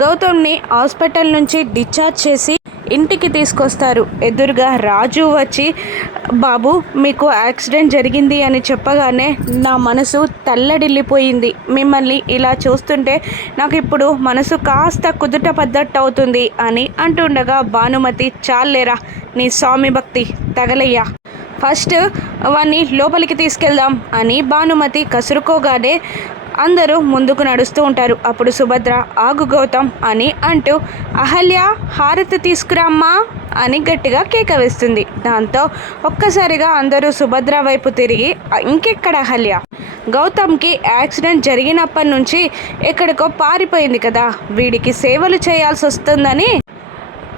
గౌతమ్ని hospital నుంచి discharge చేసి ఇంటికి తీసుకొస్తారు. ఎదురుగా రాజు వచ్చి, బాబు మీకు యాక్సిడెంట్ జరిగింది అని చెప్పగానే నా మనసు తల్లడిల్లిపోయింది. మిమ్మల్ని ఇలా చూస్తుంటే నాకు ఇప్పుడు మనసు కాస్త కుదుట పద్దట్టు అవుతుంది అని అంటుండగా భానుమతి, చాలేరా నీ స్వామి భక్తి, తగలయ్యా, ఫస్ట్ వాణ్ణి లోపలికి తీసుకెళ్దాం అని భానుమతి కసురుకోగానే అందరూ ముందుకు నడుస్తూ ఉంటారు. అప్పుడు సుభద్ర, ఆగు గౌతమ్ అని అంటూ, అహల్య హారతి తీసుకురామ్మా అని గట్టిగా కేక వేస్తుంది. దాంతో ఒక్కసారిగా అందరూ సుభద్ర వైపు తిరిగి, ఇంకెక్కడ అహల్య? గౌతమ్కి యాక్సిడెంట్ జరిగినప్పటి నుంచి ఎక్కడికో పారిపోయింది కదా, వీడికి సేవలు చేయాల్సి వస్తుందని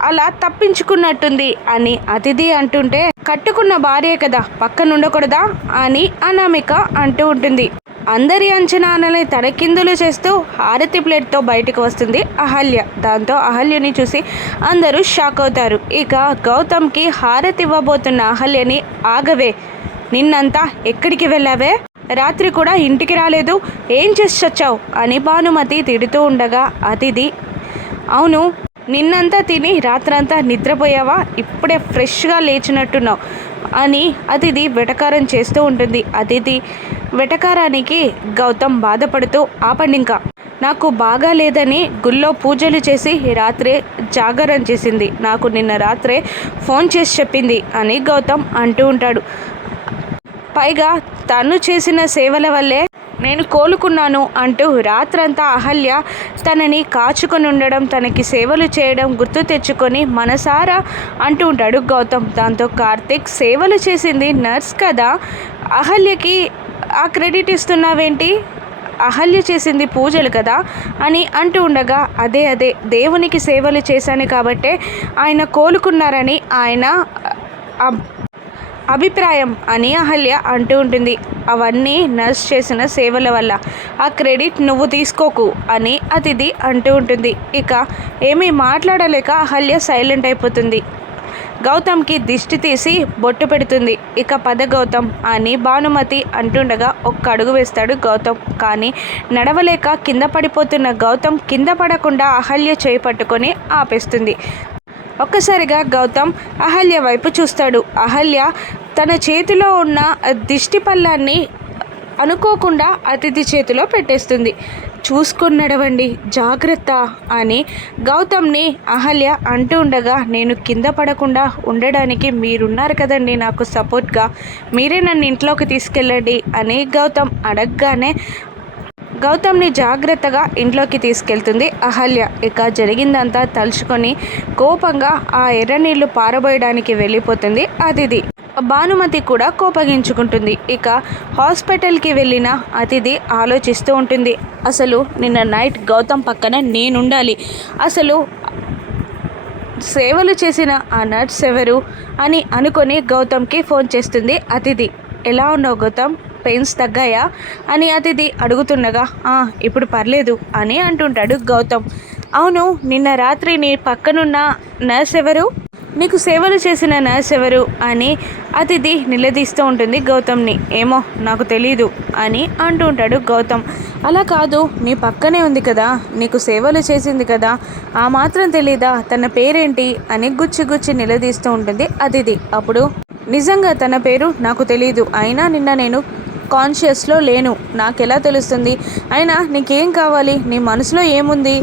అలా తప్పించుకున్నట్టుంది అని అతిథి అంటుంటే, కట్టుకున్న భార్యే కదా పక్కనుండకూడదా అని అనామిక అంటూ ఉంటుంది. అందరి అంచనాలని తలకిందులు చేస్తూ హారతి ప్లేట్తో బయటకు వస్తుంది అహల్య. దాంతో అహల్యని చూసి అందరూ షాక్ అవుతారు. ఇక గౌతమ్కి హారతి ఇవ్వబోతున్న అహల్యని, ఆగవే, నిన్నంతా ఎక్కడికి వెళ్ళావే, రాత్రి కూడా ఇంటికి రాలేదు, ఏం చేసి చచ్చావు అని భానుమతి తిడుతూ ఉండగా అతిథి, అవును నిన్నంతా తిని రాత్రంతా నిద్రపోయావా, ఇప్పుడే ఫ్రెష్గా లేచినట్టున్నావు అని అతిథి వెటకారం చేస్తూ ఉంటుంది. అతిథి వెటకారానికి గౌతమ్ బాధపడుతూ, ఆపండి ఇంకా, నాకు బాగా లేదని గుళ్ళో పూజలు చేసి రాత్రే జాగరణ చేసింది, నాకు నిన్న రాత్రే ఫోన్ చేసి చెప్పింది అని గౌతమ్ అంటూ ఉంటాడు. పైగా తను చేసిన సేవల వల్లే నేను కోలుకున్నాను అంటూ రాత్రంతా అహల్య తనని కాచుకొని ఉండడం, తనకి సేవలు చేయడం గుర్తు తెచ్చుకొని మనసారా అంటూ ఉంటాడు గౌతమ్. దాంతో కార్తిక్, సేవలు చేసింది నర్స్ కదా, అహల్యకి ఆ క్రెడిట్ ఇస్తున్నావేంటి, అహల్య చేసింది పూజలు కదా అని అంటూ ఉండగా, అదే దేవునికి సేవలు చేశాను కాబట్టే ఆయన కోలుకున్నారని ఆయన అభిప్రాయం అని అహల్య అంటూ ఉంటుంది. అవన్నీ నర్స్ చేసిన సేవల వల్ల, ఆ క్రెడిట్ నువ్వు తీసుకోకు అని అతిథి అంటూ ఉంటుంది. ఇక ఏమీ మాట్లాడలేక అహల్య సైలెంట్ అయిపోతుంది. గౌతమ్కి దిష్టి తీసి బొట్టు పెడుతుంది. ఇక పద గౌతమ్ అని భానుమతి అంటుండగా ఒక్క అడుగు వేస్తాడు గౌతమ్. కానీ నడవలేక కింద పడిపోతున్న గౌతమ్ కింద పడకుండా అహల్య చేయి పట్టుకొని ఆపేస్తుంది. ఒక్కసారిగా గౌతమ్ అహల్య వైపు చూస్తాడు. అహల్య తన చేతిలో ఉన్న దిష్టి పళ్ళాన్ని అనుకోకుండా అతిథి చేతిలో పెట్టేస్తుంది. చూసుకొని నడవండి, జాగ్రత్త అని గౌతమ్ని అహల్య అంటూ ఉండగా, నేను కింద పడకుండా ఉండడానికి మీరున్నారు కదండి నాకు సపోర్ట్గా, మీరే నన్ను ఇంట్లోకి తీసుకెళ్ళండి అని గౌతమ్ అడగగానే గౌతమ్ని జాగ్రత్తగా ఇంట్లోకి తీసుకెళ్తుంది అహల్య. ఇక జరిగిందంతా తలుచుకొని కోపంగా ఆ ఎర్ర నీళ్లు పారబోయడానికి వెళ్ళిపోతుంది అతిథి. భానుమతి కూడా కోపగించుకుంటుంది. ఇక హాస్పిటల్కి వెళ్ళిన అతిథి ఆలోచిస్తూ ఉంటుంది, అసలు నిన్న నైట్ గౌతమ్ పక్కన నేనుండాలి, అసలు సేవలు చేసిన ఆ నర్స్ ఎవరు అని అనుకొని గౌతమ్కి ఫోన్ చేస్తుంది అతిథి. ఎలా ఉన్నావు గౌతమ్, పెయిన్స్ తగ్గాయా అని అతిథి అడుగుతుండగా, ఇప్పుడు పర్లేదు అని అంటుంటాడు గౌతమ్. అవును, నిన్న రాత్రి నీ పక్కనున్న నర్స్ ఎవరు, నీకు సేవలు చేసిన నర్స్ ఎవరు అని అతిథి నిలదీస్తూ ఉంటుంది గౌతమ్ని. ఏమో నాకు తెలీదు అని అంటూ ఉంటాడు గౌతమ్. అలా కాదు, నీ పక్కనే ఉంది కదా, నీకు సేవలు చేసింది కదా, ఆ మాత్రం తెలీదా, తన పేరేంటి అని గుచ్చి నిలదీస్తూ ఉంటుంది అతిథి. అప్పుడు నిజంగా తన పేరు నాకు తెలీదు, అయినా నిన్న నేను కాన్షియస్లో లేను, నాకెలా తెలుస్తుంది, అయినా నీకేం కావాలి, నీ మనసులో ఏముంది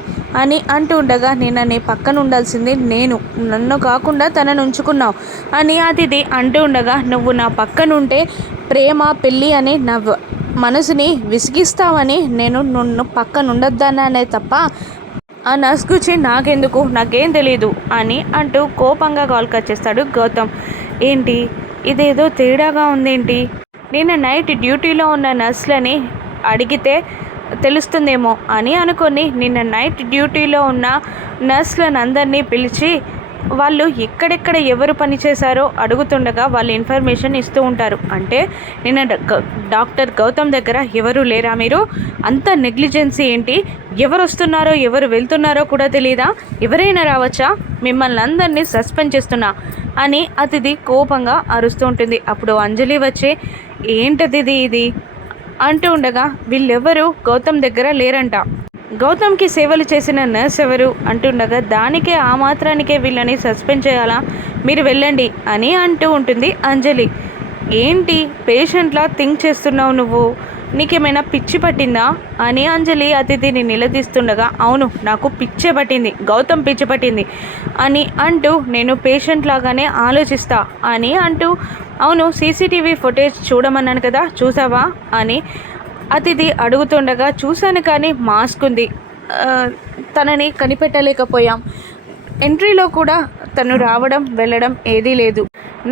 అని అంటూ ఉండగా, నిన్న నీ పక్కన ఉండాల్సింది నేను, నన్ను కాకుండా తనను ఉంచుకున్నావు అని అతిథి అంటూ ఉండగా, నువ్వు నా పక్కనుంటే ప్రేమ పెళ్ళి అని నా మనసుని విసిగిస్తావని నేను నిన్ను పక్కనుండొద్దన్నానే తప్ప ఆ నర్స్ గురించి నాకెందుకు, నాకేం తెలీదు అని అంటూ కోపంగా కాల్ కట్ చేస్తాడు గౌతమ్. ఏంటి ఇదేదో తేడాగా ఉందేంటి, నిన్న నైట్ డ్యూటీలో ఉన్న నర్సులని అడిగితే తెలుస్తుందేమో అని అనుకొని నిన్న నైట్ డ్యూటీలో ఉన్న నర్సులను అందరినీ పిలిచి వాళ్ళు ఎక్కడెక్కడ ఎవరు పనిచేశారో అడుగుతుండగా వాళ్ళు ఇన్ఫర్మేషన్ ఇస్తూ ఉంటారు. అంటే నిన్న డాక్టర్ గౌతమ్ దగ్గర ఎవరు లేరా, మీరు అంత నెగ్లిజెన్సీ ఏంటి, ఎవరు వస్తున్నారో ఎవరు వెళ్తున్నారో కూడా తెలీదా, ఎవరైనా రావచ్చా, మిమ్మల్ని అందరినీ సస్పెండ్ చేస్తున్నా అని అతిథి కోపంగా అరుస్తూ ఉంటుంది. అప్పుడు అంజలి వచ్చి, ఏంటది ఇది అంటూ ఉండగా, వీళ్ళెవ్వరూ గౌతమ్ దగ్గర లేరంట, గౌతమ్కి సేవలు చేసిన నర్స్ ఎవరు అంటుండగా, దానికే ఆ మాత్రానికే వీళ్ళని సస్పెండ్ చేయాలా, మీరు వెళ్ళండి అని అంటూ ఉంటుంది అంజలి. ఏంటి పేషెంట్లా థింక్ చేస్తున్నావు నువ్వు, నీకేమైనా పిచ్చి పట్టిందా అని అంజలి అతిథిని నిలదీస్తుండగా, అవును నాకు పిచ్చే పట్టింది, గౌతమ్ పిచ్చి పట్టింది అని అంటూ, నేను పేషెంట్ లాగానే ఆలోచిస్తా అని అంటూ, అవును సీసీటీవీ ఫుటేజ్ చూడమన్నాను కదా చూసావా అని అతిథి అడుగుతుండగా, చూశాను కానీ మాస్క్ ఉంది, తనని కనిపెట్టలేకపోయాం, ఎంట్రీలో కూడా తను రావడం వెళ్ళడం ఏదీ లేదు,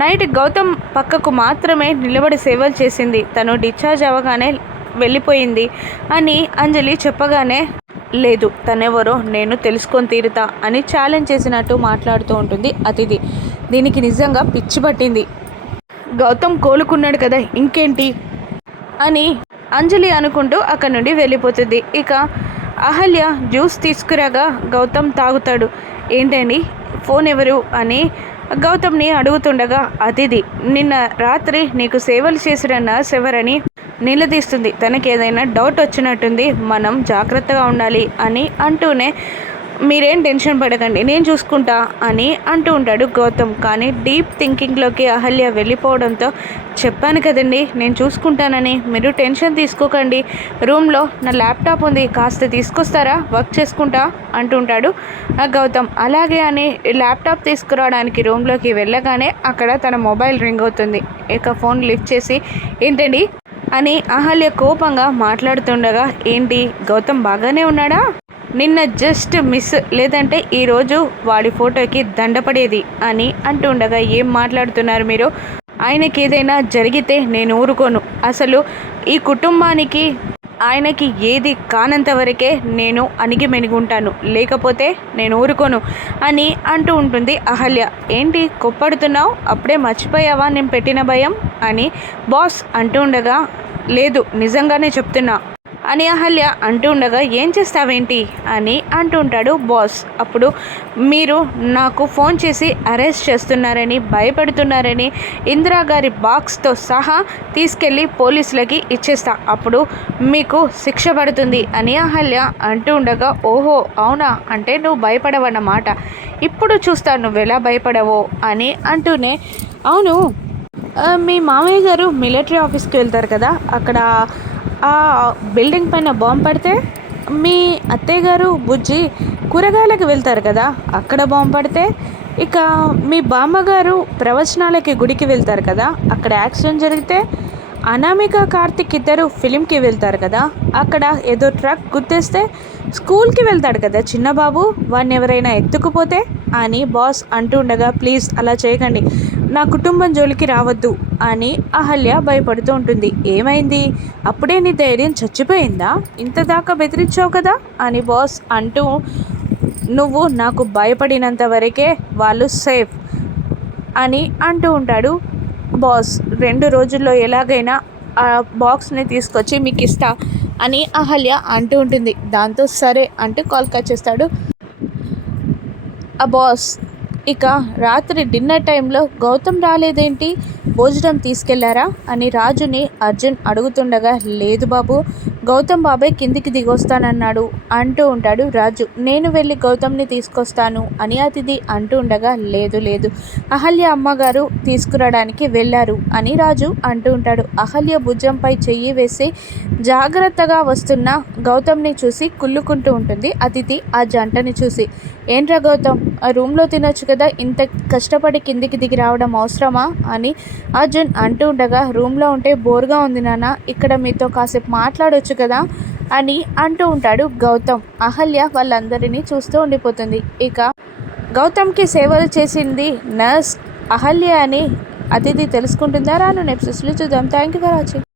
నైట్ గౌతమ్ పక్కకు మాత్రమే నిలబడి సేవలు చేసింది, తను డిశ్చార్జ్ అవ్వగానే వెళ్ళిపోయింది అని అంజలి చెప్పగానే, లేదు తనెవరో నేను తెలుసుకొని తీరుతా అని ఛాలెంజ్ చేసినట్టు మాట్లాడుతూ ఉంటుంది అతిథి. దీనికి నిజంగా పిచ్చి పట్టింది, గౌతమ్ కోలుకున్నాడు కదా ఇంకేంటి అని అంజలి అనుకుంటూ అక్కడి నుండి వెళ్ళిపోతుంది. ఇక అహల్య జ్యూస్ తీసుకురాగా గౌతమ్ తాగుతాడు. ఏంటండి ఫోన్ ఎవరు అని గౌతమ్ని అడుగుతుండగా, అతిథి నిన్న రాత్రి నీకు సేవలు చేసిన నర్స్ ఎవరని నిలదీస్తుంది. తనకి ఏదైనా డౌట్ వచ్చినట్టుంది, మనం జాగ్రత్తగా ఉండాలి అని అంటూనే, మీరేం టెన్షన్ పడకండి నేను చూసుకుంటా అని అంటూ ఉంటాడు గౌతమ్. కానీ డీప్ థింకింగ్లోకి అహల్య వెళ్ళిపోవడంతో, చెప్పాను కదండి నేను చూసుకుంటానని, మీరు టెన్షన్ తీసుకోకండి, రూమ్లో నా ల్యాప్టాప్ ఉంది కాస్త తీసుకొస్తారా వర్క్ చేసుకుంటా అంటుంటాడు గౌతమ్. అలాగే అని ల్యాప్టాప్ తీసుకురావడానికి రూమ్లోకి వెళ్ళగానే అక్కడ తన మొబైల్ రింగ్ అవుతుంది. ఇక ఫోన్ లిఫ్ట్ చేసి, ఏంటండి అని అహల్య కోపంగా మాట్లాడుతుండగా, ఏంటి గౌతమ్ బాగానే ఉన్నాడా, నిన్న జస్ట్ మిస్, లేదంటే ఈరోజు వాడి ఫోటోకి దండపడేది అని అంటుండగా, ఏం మాట్లాడుతున్నారు మీరు, ఆయనకి ఏదైనా జరిగితే నేను ఊరుకోను, అసలు ఈ కుటుంబానికి ఆయనకి ఏది కానంత వరకే నేను అణిగి మెనుగుంటాను, లేకపోతే నేను ఊరుకోను అని అంటూ ఉంటుంది అహల్య. ఏంటి కొప్పడుతున్నావు, అప్పుడే మర్చిపోయావా నేను పెట్టిన భయం అని బాస్ అంటూ ఉండగా, లేదు నిజంగానే చెప్తున్నా అని అహల్య అంటూ ఉండగా, ఏం చేస్తావేంటి అని అంటుంటాడు బాస్. అప్పుడు మీరు నాకు ఫోన్ చేసి అరెస్ట్ చేస్తున్నారని భయపెడుతున్నారని ఇందిరాగారి బాక్స్తో సహా తీసుకెళ్ళి పోలీసులకి ఇచ్చేస్తా, అప్పుడు మీకు శిక్ష పడుతుంది అని అహల్య అంటూ ఉండగా, ఓహో అవునా, అంటే నువ్వు భయపడవన్నమాట, ఇప్పుడు చూస్తా నువ్వు ఎలా భయపడవో అని అంటూనే, అవును మీ మామయ్య గారు మిలిటరీ ఆఫీస్కి వెళ్తారు కదా, అక్కడ ఆ బిల్డింగ్ పైన బాంబు పడితే మీ అత్తయ్య గారు బుజ్జి కూరగాయలకు వెళ్తారు కదా, అక్కడ బాంబు పడితే, ఇక మీ బామ్మగారు ప్రవచనాలకి గుడికి వెళ్తారు కదా, అక్కడ యాక్సిడెంట్ జరిగితే, అనామిక కార్తిక్ ఇద్దరు ఫిలింకి వెళ్తారు కదా, అక్కడ ఏదో ట్రక్ గుద్దేస్తే స్కూల్కి వెళ్తాడు కదా చిన్న బాబు, వాడిని ఎవరైనా ఎత్తుకుపోతే అని బాస్ అంటూ ఉండగా, ప్లీజ్ అలా చేయకండి, నా కుటుంబం జోలికి రావద్దు అని అహల్య భయపడుతూ ఉంటుంది. ఏమైంది, అప్పుడే నీ ధైర్యం చచ్చిపోయిందా, ఇంత దాకా బెదిరించావు కదా అని బాస్ అంటూ, నువ్వు నాకు భయపడినంత వరకే వాళ్ళు సేఫ్ అని అంటూ ఉంటాడు బాస్. 2 రోజుల్లో ఎలాగైనా ఆ బాక్స్ని తీసుకొచ్చి మీకు ఇస్తా అని అహల్య అంటూ ఉంటుంది. దాంతో సరే అంటూ కాల్ కట్ చేస్తాడు ఆ బాస్. ఇక రాత్రి డిన్నర్ టైంలో గౌతమ్ రాలేదేంటి, భోజనం తీసుకెళ్లారా అని రాజుని అర్జున్ అడుగుతుండగా, లేదు బాబు గౌతమ్ బాబాయ్ కిందికి దిగొస్తానన్నాడు అంటూ ఉంటాడు రాజు. నేను వెళ్ళి గౌతమ్ని తీసుకొస్తాను అని అతిథి అంటూ ఉండగా, లేదు లేదు అహల్య అమ్మగారు తీసుకురావడానికి వెళ్ళారు అని రాజు అంటూ ఉంటాడు. అహల్య భుజంపై చెయ్యి వేసి జాగ్రత్తగా వస్తున్న గౌతమ్ని చూసి కుళ్ళుకుంటూ ఉంటుంది అతిథి ఆ జంటని చూసి. ఏంట్రా గౌతమ్, ఆ రూమ్లో తినొచ్చు కదా, ఇంత కష్టపడి కిందికి దిగి రావడం అవసరమా అని అర్జున్ అంటూ ఉండగా, రూమ్లో ఉంటే బోర్గా ఉంది నాన్న, ఇక్కడ మీతో కాసేపు మాట్లాడొచ్చు కదా అని అంటూ ఉంటాడు గౌతమ్. అహల్య వాళ్ళందరినీ చూస్తూ ఉండిపోతుంది. ఇక గౌతమ్కి సేవలు చేసింది నర్స్ అహల్య అని అతిథి తెలుసుకుంటుందా రాను ఎపిసోడ్స్లో చూద్దాం. Thank you for watching.